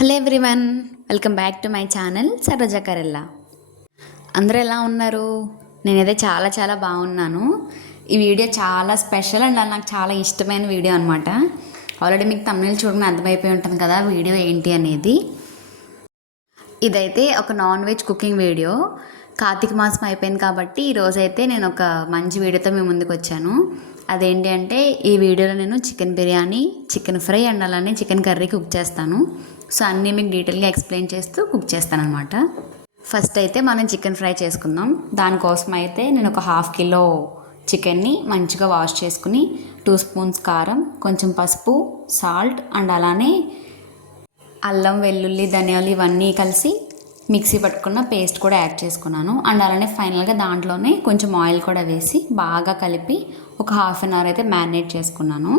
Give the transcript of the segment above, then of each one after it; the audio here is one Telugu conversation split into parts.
Hello everyone, welcome back to my channel Saroja Karella. అందరూ ఎలా ఉన్నారు? నేనైతే చాలా చాలా బాగున్నాను. ఈ వీడియో చాలా స్పెషల్ అండ్ నాకు చాలా ఇష్టమైన వీడియో అనమాట. ఆల్రెడీ మీకు తమిళ చూడని అర్థమైపోయి ఉంటుంది కదా వీడియో ఏంటి అనేది. ఇదైతే ఒక non veg cooking video. Karthika మాసం అయిపోయింది కాబట్టి ఈరోజైతే నేను ఒక మంచి వీడియోతో మీ ముందుకు వచ్చాను. అదేంటి అంటే ఈ వీడియోలో నేను chicken biryani, chicken fry and అలానే చికెన్ కర్రీ కుక్ చేస్తాను. సో అన్నీ మీకు డీటెయిల్గా ఎక్స్ప్లెయిన్ చేస్తూ కుక్ చేస్తాను అనమాట. ఫస్ట్ అయితే మనం చికెన్ ఫ్రై చేసుకుందాం. దానికోసం అయితే నేను ఒక హాఫ్ కిలో చికెన్ని మంచిగా వాష్ చేసుకుని 2 స్పూన్స్ కారం, కొంచెం పసుపు, సాల్ట్ అండ్ అలానే అల్లం, వెల్లుల్లి, ధనియాలు ఇవన్నీ కలిసి మిక్సీ పట్టుకున్న పేస్ట్ కూడా యాడ్ చేసుకున్నాను. అండ్ అలానే ఫైనల్గా దాంట్లోనే కొంచెం ఆయిల్ కూడా వేసి బాగా కలిపి ఒక హాఫ్ అన్ అవర్ అయితే మ్యారినేట్ చేసుకున్నాను.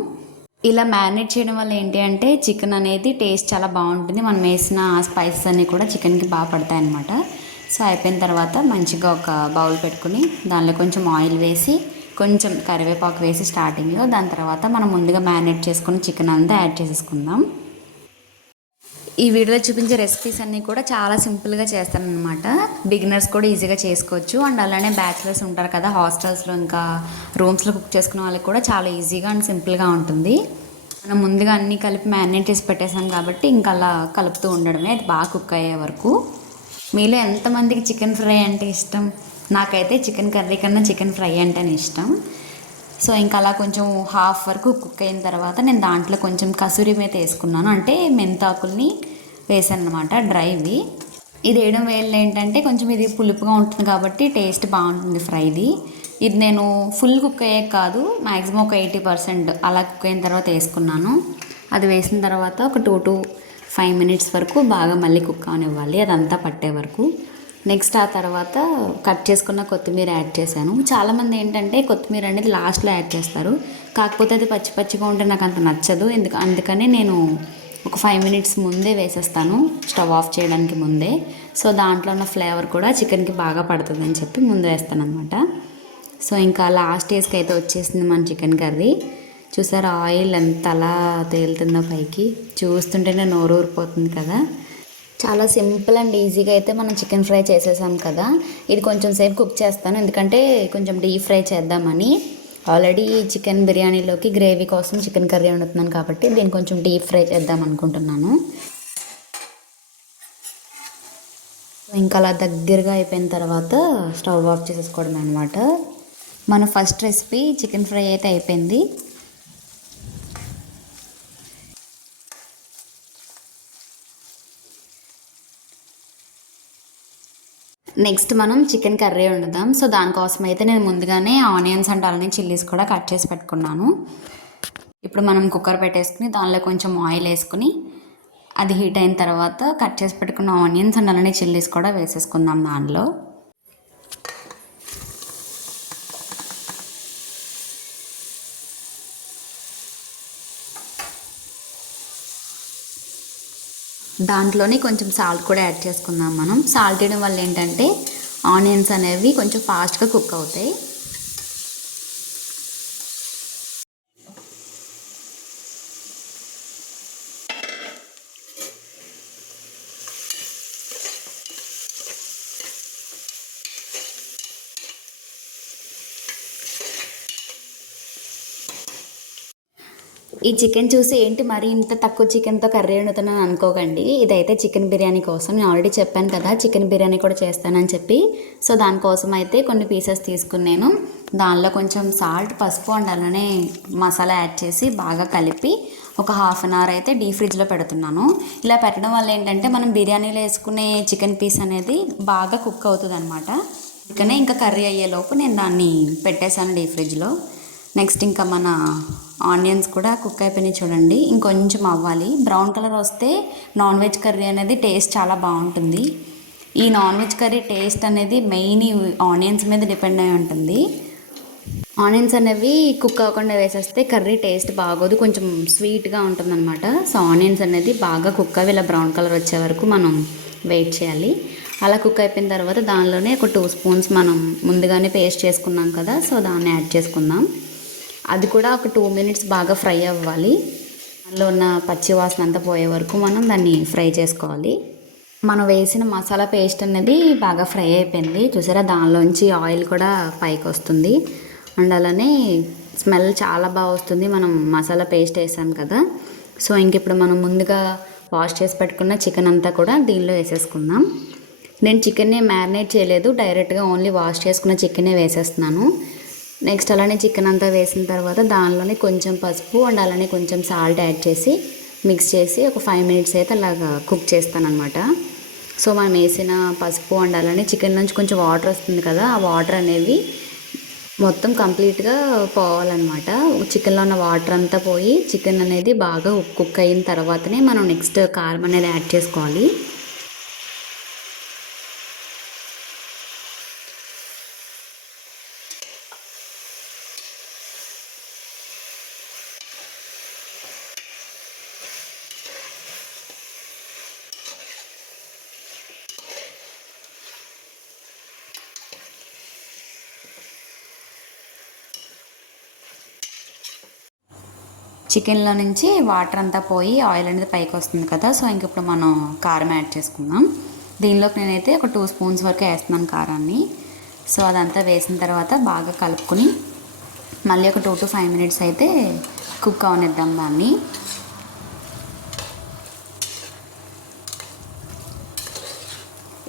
ఇలా మ్యారినేట్ చేయడం వల్ల ఏంటి అంటే చికెన్ అనేది టేస్ట్ చాలా బాగుంటుంది. మనం వేసిన స్పైసెస్ అన్నీ కూడా చికెన్కి బాగా పడతాయి అన్నమాట. సో అయిపోయిన తర్వాత మంచిగా ఒక బౌల్ పెట్టుకుని దానిలో కొంచెం ఆయిల్ వేసి కొంచెం కరివేపాకు వేసి స్టార్టింగ్లో, దాని తర్వాత మనం ముందుగా మ్యారినేట్ చేసుకుని చికెన్ అంతా యాడ్ చేసేసుకుందాం. ఈ వీడియోలో చూపించే రెసిపీస్ అన్నీ కూడా చాలా సింపుల్గా చేస్తానన్నమాట. బిగినర్స్ కూడా ఈజీగా చేసుకోవచ్చు. అండ్ అలానే బ్యాచిలర్స్ ఉంటారు కదా హాస్టల్స్లో ఇంకా రూమ్స్లో కుక్ చేసుకునే వాళ్ళకి కూడా చాలా ఈజీగా అండ్ సింపుల్గా ఉంటుంది. మనం ముందుగా అన్నీ కలిపి మ్యారినేట్ చేసి పెట్టేసాం కాబట్టి ఇంకా అలా కలుపుతూ ఉండడమే, అది బాగా కుక్ అయ్యే వరకు. మీలో ఎంతమందికి చికెన్ ఫ్రై అంటే ఇష్టం? నాకైతే చికెన్ కర్రీ కన్నా చికెన్ ఫ్రై అంటేనే ఇష్టం. సో ఇంకా అలా కొంచెం హాఫ్ వరకు కుక్ అయిన తర్వాత నేను దాంట్లో కొంచెం కసూరి మేతి వేసుకున్నాను. అంటే మెంతాకుల్ని వేసాను అనమాట, డ్రైవి. ఇది వేయడం వల్ల ఏంటంటే కొంచెం ఇది పులుపుగా ఉంటుంది కాబట్టి టేస్ట్ బాగుంటుంది ఫ్రైది. ఇది నేను ఫుల్ కుక్ అయ్యే కాదు, మ్యాక్సిమం ఒక 80% అలా కుక్ అయిన తర్వాత వేసుకున్నాను. అది వేసిన తర్వాత ఒక 2 to 5 minutes వరకు బాగా మళ్ళీ కుక్ అవనివ్వాలి, అదంతా పట్టే వరకు. నెక్స్ట్ ఆ తర్వాత కట్ చేసుకున్న కొత్తిమీర యాడ్ చేశాను. చాలామంది ఏంటంటే కొత్తిమీర అనేది లాస్ట్లో యాడ్ చేస్తారు, కాకపోతే అది పచ్చి పచ్చిగా ఉంటే నాకు అంత నచ్చదు. అందుకని నేను ఒక 5 minutes ముందే వేసేస్తాను, స్టవ్ ఆఫ్ చేయడానికి ముందే. సో దాంట్లో ఉన్న ఫ్లేవర్ కూడా చికెన్కి బాగా పడుతుంది అని చెప్పి ముందు వేస్తాను అనమాట. సో ఇంకా లాస్ట్ స్టేజ్కి అయితే వచ్చేసింది మన చికెన్ కర్రీ. చూసారా ఆయిల్ ఎంత అలా తేలుతుందో పైకి, చూస్తుంటేనే నోరు ఊరిపోతుంది కదా. చాలా సింపుల్ అండ్ ఈజీగా అయితే మనం చికెన్ ఫ్రై చేసేసాం కదా. ఇది కొంచెం సేపు కుక్ చేస్తాను ఎందుకంటే కొంచెం డీప్ ఫ్రై చేద్దామని. ఆల్రెడీ చికెన్ బిర్యానీలోకి గ్రేవీ కోసం చికెన్ కర్రీ వండుతున్నాను కాబట్టి దీన్ని కొంచెం డీప్ ఫ్రై చేద్దాం అనుకుంటున్నాను. ఇంకా అలా దగ్గరగా అయిపోయిన తర్వాత స్టవ్ ఆఫ్ చేసేసుకోవడం అనమాట. మన ఫస్ట్ రెసిపీ చికెన్ ఫ్రై అయితే అయిపోయింది. నెక్స్ట్ మనం చికెన్ కర్రీ వండుదాం. సో దానికోసం అయితే నేను ముందుగానే ఆనియన్స్ అండ్ అలానే చిల్లీస్ కూడా కట్ చేసి పెట్టుకున్నాను. ఇప్పుడు మనం కుక్కర్ పెట్టేసుకుని దానిలో కొంచెం ఆయిల్ వేసుకుని అది హీట్ అయిన తర్వాత కట్ చేసి పెట్టుకున్న ఆనియన్స్ అండ్ అలానే చిల్లీస్ కూడా వేసేసుకుందాం దానిలో. దాంట్లోనే కొంచెం సాల్ట్ కూడా యాడ్ చేసుకుందాం మనం. సాల్ట్ వేయడం వల్ల ఏంటంటే ఆనియన్స్ అనేవి కొంచెం ఫాస్ట్గా కుక్ అవుతాయి. ఈ చికెన్ చూసి ఏంటి మరి ఇంత తక్కువ చికెన్తో కర్రీ వండుతున్నాను అనుకోకండి. ఇదైతే చికెన్ బిర్యానీ కోసం. నేను ఆల్రెడీ చెప్పాను కదా చికెన్ బిర్యానీ కూడా చేస్తానని చెప్పి. సో దానికోసం అయితే కొన్ని పీసెస్ తీసుకుని నేను దానిలో కొంచెం సాల్ట్, పసుపు అండ్ అలానే మసాలా యాడ్ చేసి బాగా కలిపి ఒక హాఫ్ అన్ అవర్ అయితే డీప్ ఫ్రిడ్జ్లో పెడుతున్నాను. ఇలా పెట్టడం వల్ల ఏంటంటే మనం బిర్యానీలో వేసుకునే చికెన్ పీస్ అనేది బాగా కుక్ అవుతుంది అనమాట. అందుకనే ఇంకా కర్రీ అయ్యేలోపు నేను దాన్ని పెట్టేశాను డీప్ ఫ్రిడ్జ్లో. నెక్స్ట్ ఇంకా మన ఆనియన్స్ కూడా కుక్ అయిపోయినాయి చూడండి, ఇంకొంచెం అవ్వాలి. బ్రౌన్ కలర్ వస్తే నాన్ వెజ్ కర్రీ అనేది టేస్ట్ చాలా బాగుంటుంది. ఈ నాన్ వెజ్ కర్రీ టేస్ట్ అనేది మెయిన్ ఆనియన్స్ మీద డిపెండ్ అయి ఉంటుంది. ఆనియన్స్ అనేవి కుక్ అవ్వకుండా వేసేస్తే కర్రీ టేస్ట్ బాగోదు, కొంచెం స్వీట్గా ఉంటుంది అనమాట. సో ఆనియన్స్ అనేది బాగా కుక్ అవి ఇలా బ్రౌన్ కలర్ వచ్చే వరకు మనం వెయిట్ చేయాలి. అలా కుక్ అయిపోయిన తర్వాత దానిలోనే ఒక 2 స్పూన్స్ మనం ముందుగానే పేస్ట్ చేసుకున్నాం కదా, సో దాన్ని యాడ్ చేసుకుందాం. అది కూడా ఒక 2 minutes బాగా ఫ్రై అవ్వాలి. దానిలో ఉన్న పచ్చి వాసన అంతా పోయే వరకు మనం దాన్ని ఫ్రై చేసుకోవాలి. మనం వేసిన మసాలా పేస్ట్ అనేది బాగా ఫ్రై అయిపోయింది. చూసారా, దానిలోంచి ఆయిల్ కూడా పైకి వస్తుంది. అండ్ అలానే స్మెల్ చాలా బాగా వస్తుంది. మనం మసాలా పేస్ట్ వేసాం కదా. సో ఇంక ఇప్పుడు మనం ముందుగా వాష్ చేసి పెట్టుకున్న చికెన్ అంతా కూడా దీనిలో వేసేసుకుందాం. నేను చికెన్ని మ్యారినేట్ చేయలేదు, డైరెక్ట్గా ఓన్లీ వాష్ చేసుకున్న చికెనే వేసేస్తున్నాను. నెక్స్ట్ అలానే చికెన్ అంతా వేసిన తర్వాత దానిలోనే కొంచెం పసుపు అండ్ అలానే కొంచెం సాల్ట్ యాడ్ చేసి మిక్స్ చేసి ఒక 5 మినిట్స్ అయితే అలాగా కుక్ చేస్తానన్నమాట. సో మనం వేసిన పసుపు అండ్ అలానే చికెన్ నుంచి కొంచెం వాటర్ వస్తుంది కదా, ఆ వాటర్ అనేవి మొత్తం కంప్లీట్గా పోవాలన్నమాట. చికెన్లో ఉన్న వాటర్ అంతా పోయి చికెన్ అనేది బాగా కుక్ అయిన తర్వాతనే మనం నెక్స్ట్ కారం అనేది యాడ్ చేసుకోవాలి. చికెన్లో నుంచి వాటర్ అంతా పోయి ఆయిల్ అనేది పైకి వస్తుంది కదా. సో ఇంక ఇప్పుడు మనం కారం యాడ్ చేసుకుందాం. దీనిలోకి నేనైతే ఒక 2 స్పూన్స్ వరకు వేస్తున్నాను కారాన్ని. సో అదంతా వేసిన తర్వాత బాగా కలుపుకొని మళ్ళీ ఒక 2 to 5 మినిట్స్ అయితే కుక్ అవనిద్దాం దాన్ని.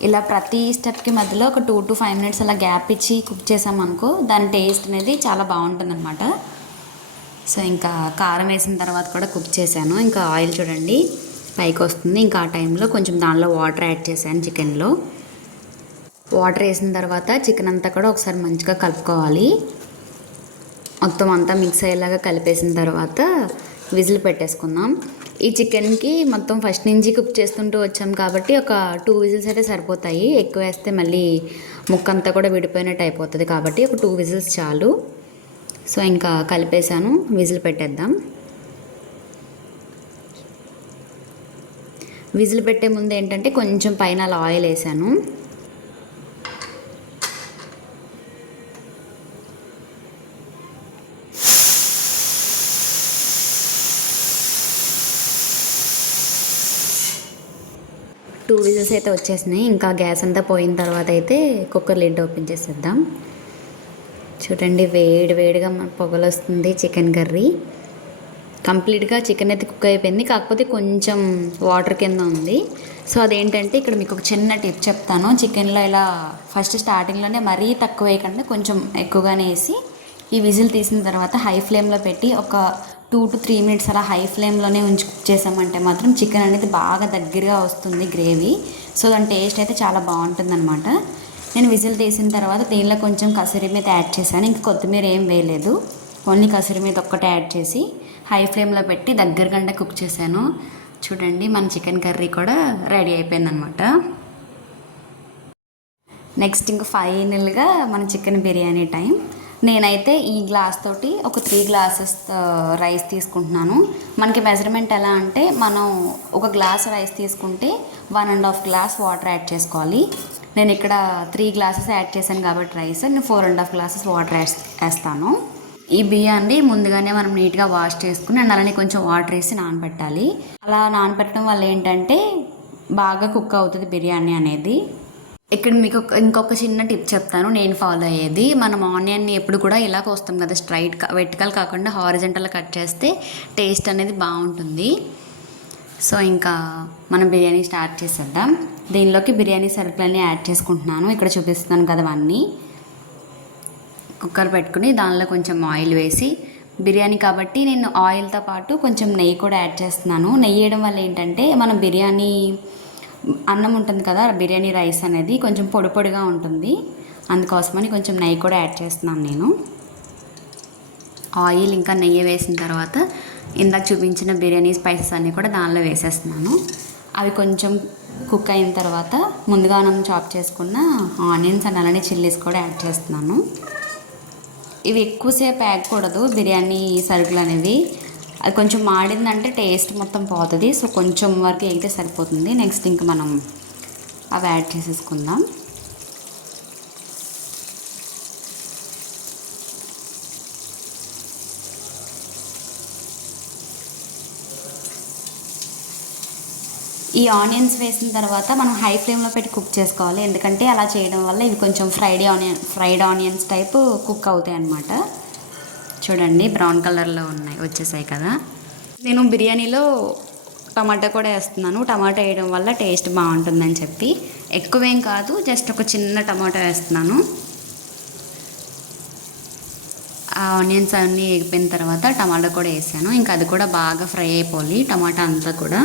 ఇలా ప్రతి స్టెప్కి మధ్యలో ఒక 2 to 5 మినిట్స్ అలా గ్యాప్ ఇచ్చి కుక్ చేసామనుకో దాని టేస్ట్ అనేది చాలా బాగుంటుంది అనమాట. సో ఇంకా కారం వేసిన తర్వాత కూడా కుక్ చేశాను. ఇంకా ఆయిల్ చూడండి పైకి వస్తుంది. ఇంకా ఆ టైంలో కొంచెం దానిలో వాటర్ యాడ్ చేశాను. చికెన్లో వాటర్ వేసిన తర్వాత చికెన్ అంతా కూడా ఒకసారి మంచిగా కలుపుకోవాలి. మొత్తం అంతా మిక్స్ అయ్యేలాగా కలిపేసిన తర్వాత విజిల్ పెట్టేసుకుందాం. ఈ చికెన్కి మొత్తం ఫస్ట్ నుంచి కుక్ చేస్తుంటూ వచ్చాం కాబట్టి ఒక 2 విజిల్స్ అయితే సరిపోతాయి. ఎక్కువ వేస్తే మళ్ళీ ముక్క అంతా కూడా విడిపోయినట్టు అయిపోతుంది కాబట్టి ఒక 2 విజిల్స్ చాలు. సో ఇంకా కలిపేసాను, విజిల్ పెట్టేద్దాం. విజిల్ పెట్టే ముందు ఏంటంటే కొంచెం పైన అలా ఆయిల్ వేసాను. టూ విజిల్స్ అయితే వచ్చేసినాయి. ఇంకా గ్యాస్ అంతా పోయిన తర్వాత అయితే కుక్కర్ లిడ్ ఓపెన్ చేసేద్దాం. చూడండి వేడి వేడిగా పొగలు వస్తుంది. చికెన్ కర్రీ కంప్లీట్గా చికెన్ అయితే కుక్ అయిపోయింది, కాకపోతే కొంచెం వాటర్ కింద ఉంది. సో అదేంటంటే ఇక్కడ మీకు ఒక చిన్న టిప్ చెప్తాను. చికెన్లో ఇలా ఫస్ట్ స్టార్టింగ్లోనే మరీ తక్కువ వేయకుండా కొంచెం ఎక్కువగానే వేసి ఈ విజిల్ తీసిన తర్వాత హై ఫ్లేమ్లో పెట్టి ఒక 2 to 3 మినిట్స్ అలా హై ఫ్లేమ్లోనే ఉంచి కుక్ చేసామంటే మాత్రం చికెన్ అనేది బాగా దగ్గరగా వస్తుంది గ్రేవీ. సో దాని టేస్ట్ అయితే చాలా బాగుంటుంది అనమాట. నేను విజిల్ తీసిన తర్వాత దీనిలో కొంచెం కసూరి మీద యాడ్ చేశాను. ఇంకా కొత్తిమీర ఏం వేయలేదు, ఓన్లీ కసూరి మీద ఒక్కటే యాడ్ చేసి హై ఫ్లేమ్లో పెట్టి దగ్గర గంట కుక్ చేశాను. చూడండి మన చికెన్ కర్రీ కూడా రెడీ అయిపోయిందనమాట. నెక్స్ట్ ఇంకా ఫైనల్గా మన చికెన్ బిర్యానీ టైం. నేనైతే ఈ గ్లాస్ తోటి ఒక 3 గ్లాసెస్ రైస్ తీసుకుంటున్నాను. మనకి మెజర్మెంట్ ఎలా అంటే మనం ఒక గ్లాస్ రైస్ తీసుకుంటే 1.5 గ్లాస్ వాటర్ యాడ్ చేసుకోవాలి. నేను ఇక్కడ 3 గ్లాసెస్ యాడ్ చేశాను కాబట్టి రైస్ నేను 4.5 గ్లాసెస్ వాటర్ వేస్తాను. ఈ బియ్యాన్ని ముందుగానే మనం నీట్గా వాష్ చేసుకుని అలానే కొంచెం వాటర్ వేసి నానబెట్టాలి. అలా నానబెట్టడం వల్ల ఏంటంటే బాగా కుక్ అవుతుంది బిర్యానీ అనేది. ఇక్కడ మీకు ఇంకొక చిన్న టిప్ చెప్తాను నేను ఫాలో అయ్యేది. మనం ఆనియన్ని ఎప్పుడు కూడా ఇలా కోస్తాం కదా, స్ట్రైట్ వెర్టికల్ కాకుండా హారిజంటల్ కట్ చేస్తే టేస్ట్ అనేది బాగుంటుంది. సో ఇంకా మనం బిర్యానీ స్టార్ట్ చేసేద్దాం. దీనిలోకి బిర్యానీ సరుకులన్నీ యాడ్ చేసుకుంటున్నాను. ఇక్కడ చూపిస్తున్నాను కదా అవన్నీ. కుక్కర్ పెట్టుకుని దానిలో కొంచెం ఆయిల్ వేసి, బిర్యానీ కాబట్టి నేను ఆయిల్తో పాటు కొంచెం నెయ్యి కూడా యాడ్ చేస్తున్నాను. నెయ్యి వేయడం వల్ల ఏంటంటే మనం బిర్యానీ అన్నం ఉంటుంది కదా, బిర్యానీ రైస్ అనేది కొంచెం పొడి పొడిగా ఉంటుంది. అందుకోసమని కొంచెం నెయ్యి కూడా యాడ్ చేస్తున్నాను నేను. ఆయిల్ ఇంకా నెయ్యి వేసిన తర్వాత ఇందాక చూపించిన బిర్యానీ స్పైసెస్ అన్నీ కూడా దానిలో వేసేస్తున్నాను. అవి కొంచెం కుక్ అయిన తర్వాత ముందుగా మనం చాప్ చేసుకున్న ఆనియన్స్ అండ్ అలానే చిల్లీస్ కూడా యాడ్ చేస్తున్నాను. ఇవి ఎక్కువసేపు వేయకూడదు బిర్యానీ సరుకులు అనేవి, అది కొంచెం మాడిందంటే టేస్ట్ మొత్తం పోతుంది. సో కొంచెం వరకు వేగితే సరిపోతుంది. నెక్స్ట్ ఇంకా మనం అవి యాడ్ చేసేసుకుందాం. ఈ ఆనియన్స్ వేసిన తర్వాత మనం హై ఫ్లేమ్లో పెట్టి కుక్ చేసుకోవాలి, ఎందుకంటే అలా చేయడం వల్ల ఇవి కొంచెం ఫ్రైడ్ ఆనియన్స్ టైప్ కుక్ అవుతాయి అన్నమాట. చూడండి బ్రౌన్ కలర్లో వచ్చేసాయి కదా. నేను బిర్యానీలో టమాటా కూడా వేస్తున్నాను. టమాటా వేయడం వల్ల టేస్ట్ బాగుంటుందని చెప్పి ఎక్కువేం కాదు, జస్ట్ ఒక చిన్న టమాటా వేస్తున్నాను. ఆ ఆనియన్స్ అన్నీ వేగిపోయిన తర్వాత టమాటా కూడా వేసాను. ఇంకా అది కూడా బాగా ఫ్రై అయిపోవాలి టమాటా అంతా కూడా.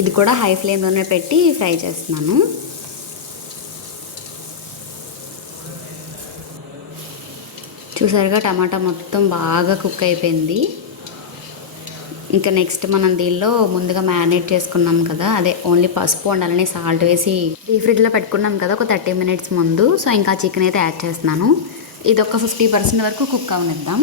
ఇది కూడా హై ఫ్లేమ్లోనే పెట్టి ఫ్రై చేస్తున్నాను. చూసారుగా టమాటా మొత్తం బాగా కుక్ అయిపోయింది. ఇంకా నెక్స్ట్ మనం దీనిలో ముందుగా మ్యారినేట్ చేసుకున్నాం కదా, అదే ఓన్లీ పసుపు అండ్ అలానే సాల్ట్ వేసి డీప్ ఫ్రిడ్జ్లో పెట్టుకున్నాం కదా ఒక 30 minutes ముందు. సో ఇంకా చికెన్ అయితే యాడ్ చేస్తున్నాను. ఇది ఒక 50% వరకు కుక్ అవనిద్దాం.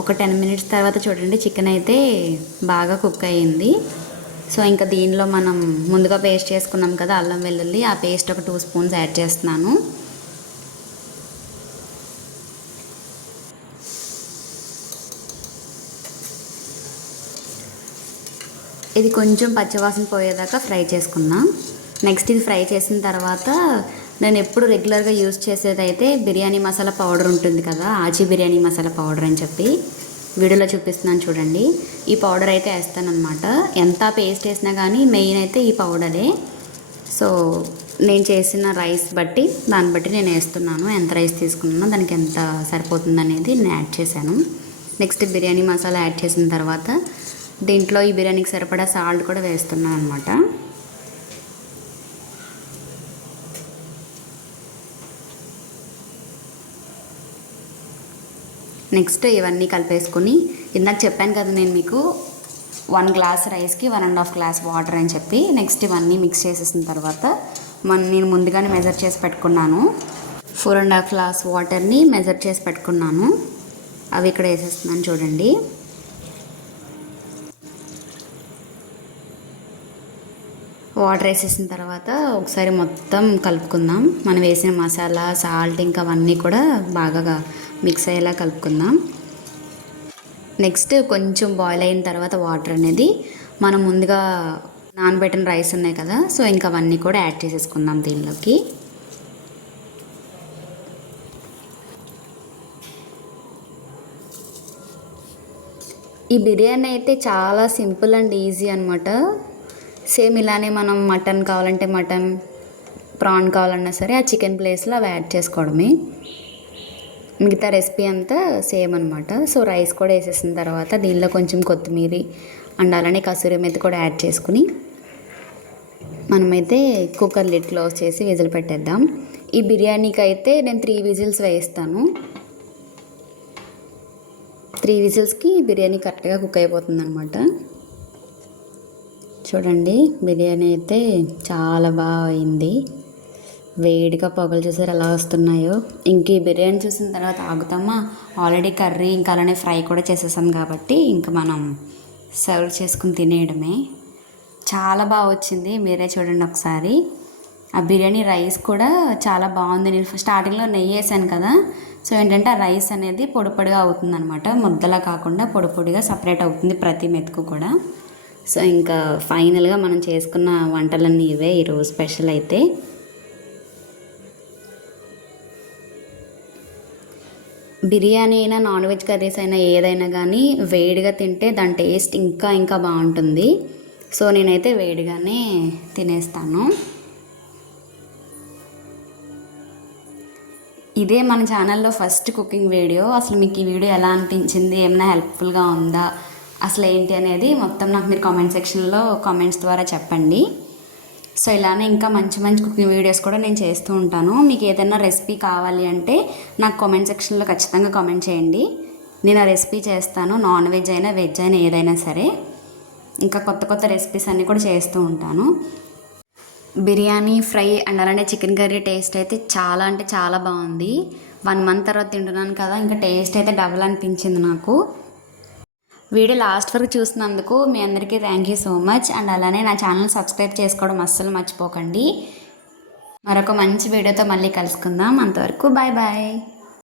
ఒక 10 minutes తర్వాత చూడండి చికెన్ అయితే బాగా కుక్ అయ్యింది. సో ఇంకా దీనిలో మనం ముందుగా పేస్ట్ చేసుకున్నాం కదా అల్లం వెల్లుల్లి, ఆ పేస్ట్ ఒక 2 spoons యాడ్ చేస్తున్నాను. ఇది కొంచెం పచ్చివాసన పోయేదాకా ఫ్రై చేసుకుందాం. నెక్స్ట్ ఇది ఫ్రై చేసిన తర్వాత నేను ఎప్పుడు రెగ్యులర్గా యూజ్ చేసేది అయితే బిర్యానీ మసాలా పౌడర్ ఉంటుంది కదా, ఆచి బిర్యానీ మసాలా పౌడర్ అని చెప్పి వీడియోలో చూపిస్తున్నాను చూడండి. ఈ పౌడర్ అయితే వేస్తానన్నమాట. ఎంత పేస్ట్ వేసినా కానీ మెయిన్ అయితే ఈ పౌడరే. సో నేను చేసిన రైస్ బట్టి దాన్ని బట్టి నేను వేస్తున్నాను. ఎంత రైస్ తీసుకున్నానో దానికి ఎంత సరిపోతుంది అనేది నేను యాడ్ చేశాను. నెక్స్ట్ బిర్యానీ మసాలా యాడ్ చేసిన తర్వాత దీంట్లో ఈ బిర్యానీకి సరిపడా సాల్ట్ కూడా వేస్తున్నాను అనమాట. నెక్స్ట్ ఇవన్నీ కలిపేసుకొని, ఇందాక చెప్పాను కదా నేను మీకు 1 glass రైస్కి 1.5 glass వాటర్ అని చెప్పి. నెక్స్ట్ ఇవన్నీ మిక్స్ చేసేసిన తర్వాత నేను ముందుగానే మెజర్ చేసి పెట్టుకున్నాను. 4.5 glass వాటర్ని మెజర్ చేసి పెట్టుకున్నాను. అవి ఇక్కడ వేసేస్తున్నాను చూడండి. వాటర్ వేసేసిన తర్వాత ఒకసారి మొత్తం కలుపుకుందాం. మనం వేసిన మసాలా, సాల్ట్ ఇంకా అవన్నీ కూడా బాగా మిక్స్ అయ్యేలా కలుపుకుందాం. నెక్స్ట్ కొంచెం బాయిల్ అయిన తర్వాత వాటర్ అనేది మనం ముందుగా నానబెట్టిన రైస్ ఉన్నాయి కదా, సో ఇంకా అవన్నీ కూడా యాడ్ చేసేసుకుందాం దీనిలోకి. ఈ బిర్యానీ అయితే చాలా సింపుల్ అండ్ ఈజీ అనమాట. సేమ్ ఇలానే మనం మటన్ కావాలంటే మటన్, ప్రాన్ కావాలన్నా సరే ఆ చికెన్ ప్లేస్లో అవి యాడ్ చేసుకోవడమే. మిగతా రెసిపీ అంతా సేమ్ అనమాట. సో రైస్ కూడా వేసేసిన తర్వాత దీనిలో కొంచెం కొత్తిమీర అండ్ అలానే కసూరి మేతి కూడా యాడ్ చేసుకుని మనమైతే కుక్కర్ లిడ్ క్లోజ్ చేసి విజిల్ పెట్టేద్దాం. ఈ బిర్యానీకి అయితే నేను 3 whistles వేస్తాను. 3 whistles బిర్యానీ కరెక్ట్గా కుక్ అయిపోతుంది అనమాట. చూడండి బిర్యానీ అయితే చాలా బాగా అయింది. వేడిగా పొగలు చూసారు ఎలా వస్తున్నాయో. ఇంక ఈ బిర్యానీ చూసిన తర్వాత ఆగుతామా? ఆల్రెడీ కర్రీ ఇంకా అలానే ఫ్రై కూడా చేసేసాం కాబట్టి ఇంకా మనం సర్వ్ చేసుకుని తినేయడమే. చాలా బాగా వచ్చింది, మీరే చూడండి ఒకసారి. ఆ బిర్యానీ రైస్ కూడా చాలా బాగుంది. నేను స్టార్టింగ్లో నెయ్యి వేసాను కదా, సో ఏంటంటే ఆ రైస్ అనేది పొడి పొడిగా అవుతుంది అనమాట. ముద్దలా కాకుండా పొడి పొడిగా సపరేట్ అవుతుంది ప్రతి మెతుకు కూడా. సో ఇంకా ఫైనల్గా మనం చేసుకున్న వంటలన్నీ ఇవే ఈరోజు స్పెషల్ అయితే. బిర్యానీ అయినా నాన్ వెజ్ కర్రీస్ అయినా ఏదైనా కానీ వేడిగా తింటే దాని టేస్ట్ ఇంకా ఇంకా బాగుంటుంది. సో నేనైతే వేడిగానే తినేస్తాను. ఇదే మన ఛానల్లో ఫస్ట్ కుకింగ్ వీడియో. అసలు మీకు ఈ వీడియో ఎలా అనిపించింది, ఏమైనా హెల్ప్ఫుల్గా ఉందా, అసలు ఏంటి అనేది మొత్తం నాకు మీరు కామెంట్ సెక్షన్లో కామెంట్స్ ద్వారా చెప్పండి. సో ఇలానే ఇంకా మంచి మంచి కుకింగ్ వీడియోస్ కూడా నేను చేస్తూ ఉంటాను. మీకు ఏదైనా రెసిపీ కావాలి అంటే నాకు కామెంట్ సెక్షన్లో ఖచ్చితంగా కామెంట్ చేయండి. నేను ఆ రెసిపీ చేస్తాను. నాన్ వెజ్ అయినా వెజ్ అయినా ఏదైనా సరే. ఇంకా కొత్త కొత్త రెసిపీస్ అన్నీ కూడా చేస్తూ ఉంటాను. బిర్యానీ ఫ్రై అండ్ అలానే చికెన్ కర్రీ టేస్ట్ అయితే చాలా అంటే చాలా బాగుంది. 1 మంత్ తర్వాత తింటున్నాను కదా, ఇంకా టేస్ట్ అయితే డబుల్ అనిపించింది నాకు. వీడియో లాస్ట్ వరకు చూసినందుకు మీ అందరికీ thank you so much. And అలానే నా ఛానల్ సబ్స్క్రైబ్ చేసుకోవడం అస్సలు మర్చిపోకండి. మరొక మంచి వీడియోతో మళ్ళీ కలుసుకుందాం. అంతవరకు బాయ్ బాయ్.